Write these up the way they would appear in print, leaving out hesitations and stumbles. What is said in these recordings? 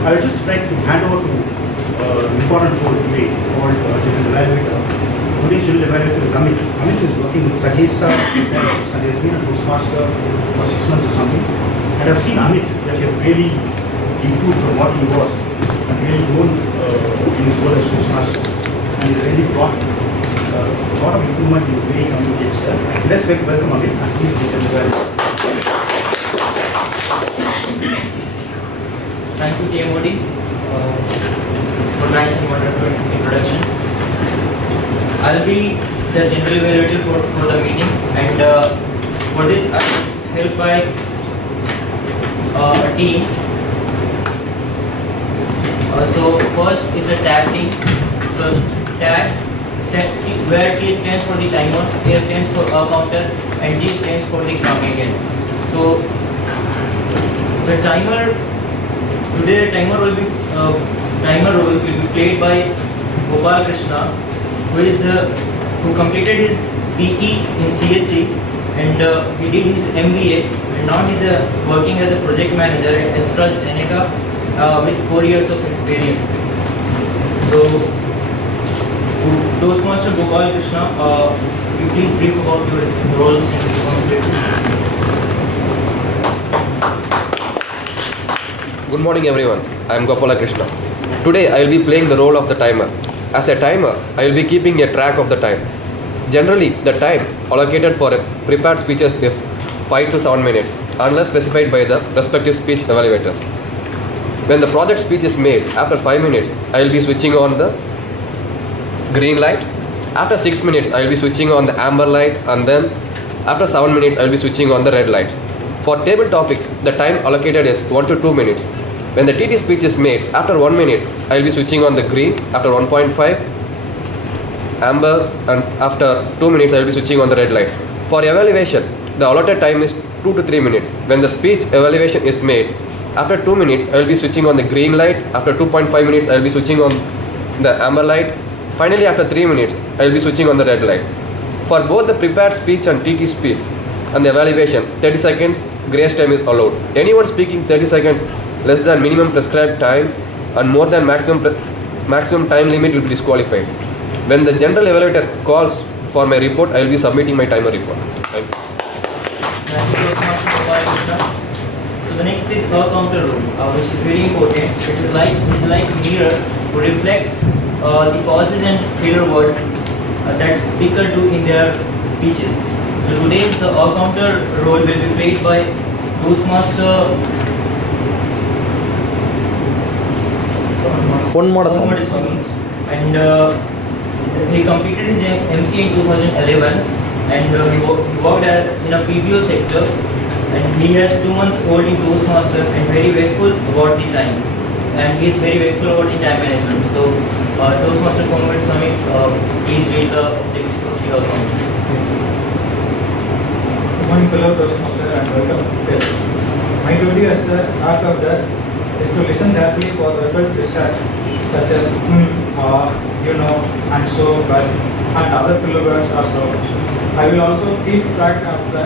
I would just like to hand over to important role today called General Evaluator. Today's General Evaluator is Amit. Amit is working with Sajesh and he has been a Toastmaster for 6 months or something. And I've seen Amit that he has really improved from what he was and really grown in his role as Toastmaster. And he's really brought a lot of improvement in his way he communicates. So let's welcome Amit and please General Evaluator. Thank you, K. Modi, for nice and wonderful introduction. I'll be the general evaluator for the meeting, and for this I'm helped by a team. So first is the tag team. So tag, where T stands for the timer, A stands for a counter, and G stands for the grammarian. So the timer. Today, the timer role will be played by Gopal Krishna, who completed his PE in CSC and he did his MBA, and now he's working as a project manager at AstraZeneca with 4 years of experience. So, Toastmaster Gopal Krishna, you please brief about your roles and responsibilities. Good morning everyone, I am Gopala Krishna. Today I will be playing the role of the timer. As a timer, I will be keeping a track of the time. Generally, the time allocated for a prepared speeches is 5 to 7 minutes, unless specified by the respective speech evaluators. When the project speech is made, after 5 minutes, I will be switching on the green light. After 6 minutes, I will be switching on the amber light, and then after 7 minutes, I will be switching on the red light. For table topics, the time allocated is 1 to 2 minutes. When the TT speech is made, after 1 minute, I will be switching on the green, after 1.5, amber, and after 2 minutes, I will be switching on the red light. For evaluation, the allotted time is 2 to 3 minutes. When the speech evaluation is made, after 2 minutes, I will be switching on the green light, after 2.5 minutes, I will be switching on the amber light. Finally, after 3 minutes, I will be switching on the red light. For both the prepared speech and TT speech and the evaluation, 30 seconds grace time is allowed. Anyone speaking 30 seconds less than minimum prescribed time and more than maximum time limit will be disqualified. When the general evaluator calls for my report, I will be submitting my timer report. Thank you. Thank you, Toastmaster Gopal Krishna. So the next is a counter rule, which is very important. It is like a mirror who reflects the pauses and filler words that speaker do in their speeches. So today the counter role will be played by Toastmaster Ponmadaswamy, and he completed his MC in 2011, and he worked in a PBO sector, and he has 2 months old in Toastmaster and very wakeful about the time, and he is very wakeful about the time management. So Toastmaster Ponmadaswamy, please read the objective of the account. Good morning, fellow Toastmaster, and welcome to test. My duty as the art of that is to listen carefully for verbal distractions such as you know, and so, but, and other filler words or so. I will also keep track of the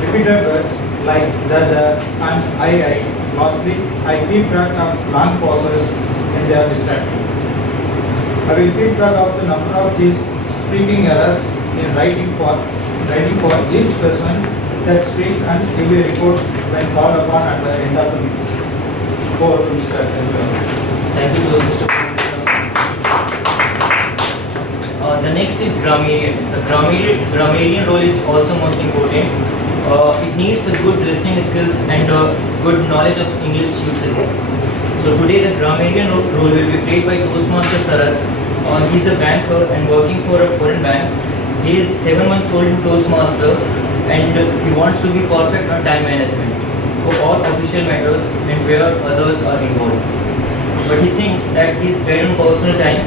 repeated words like the, and I. Lastly, I keep track of long pauses in their distraction. I will keep track of the number of these speaking errors in writing for each person that speaks and give a report when called upon at the end of the meeting. Over to Mr. President. Thank you, Mr. The next is grammarian. The grammarian role is also most important. It needs a good listening skills and good knowledge of English usage. So today the grammarian role will be played by Toastmaster Sarath. He is a banker and working for a foreign bank. He is 7 months old in Toastmaster, and he wants to be perfect on time management for all official matters and where others are involved. But he thinks that he is better on personal time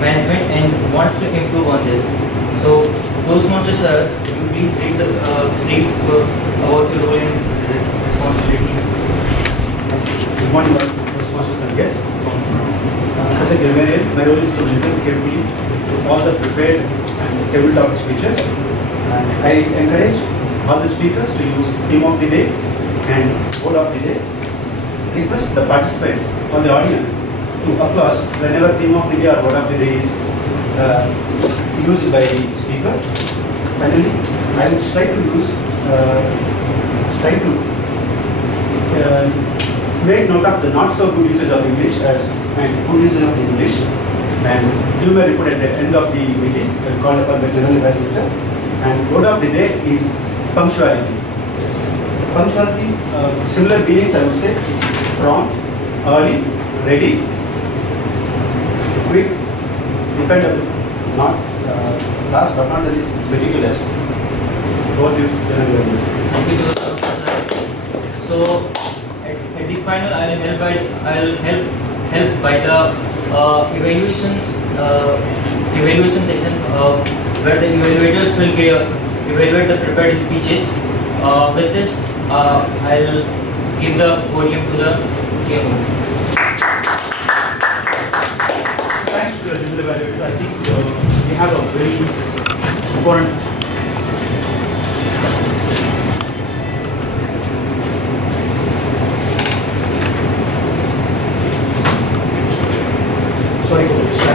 management and wants to improve on this. So, Toastmaster sir, could you please read the brief about your role and responsibilities? Good morning, Toastmasters and guests. As a grammarian, my role is to listen carefully to all the prepared and tabletop speeches. And I encourage all the speakers to use theme of the day and word of the day. request the participants or the audience to applause whenever theme of the day or word of the day is used by the speaker. Finally, I will try to make note of the not so good usage of English and good usage of English, and give my report at the end of the meeting. I will call upon the general evaluator. And word of the day is punctuality. Punctuality, similar meanings I would say, it's prompt, early, ready, quick, dependable, not last but not the least, meticulous. Both you general evaluator. Thank you, sir. So at the final, I'll help by the evaluation section where the evaluators will evaluate the prepared speeches. With this, I'll give the podium to the KMO. Thanks to the general evaluator. I think we have a very important. Sorry for this.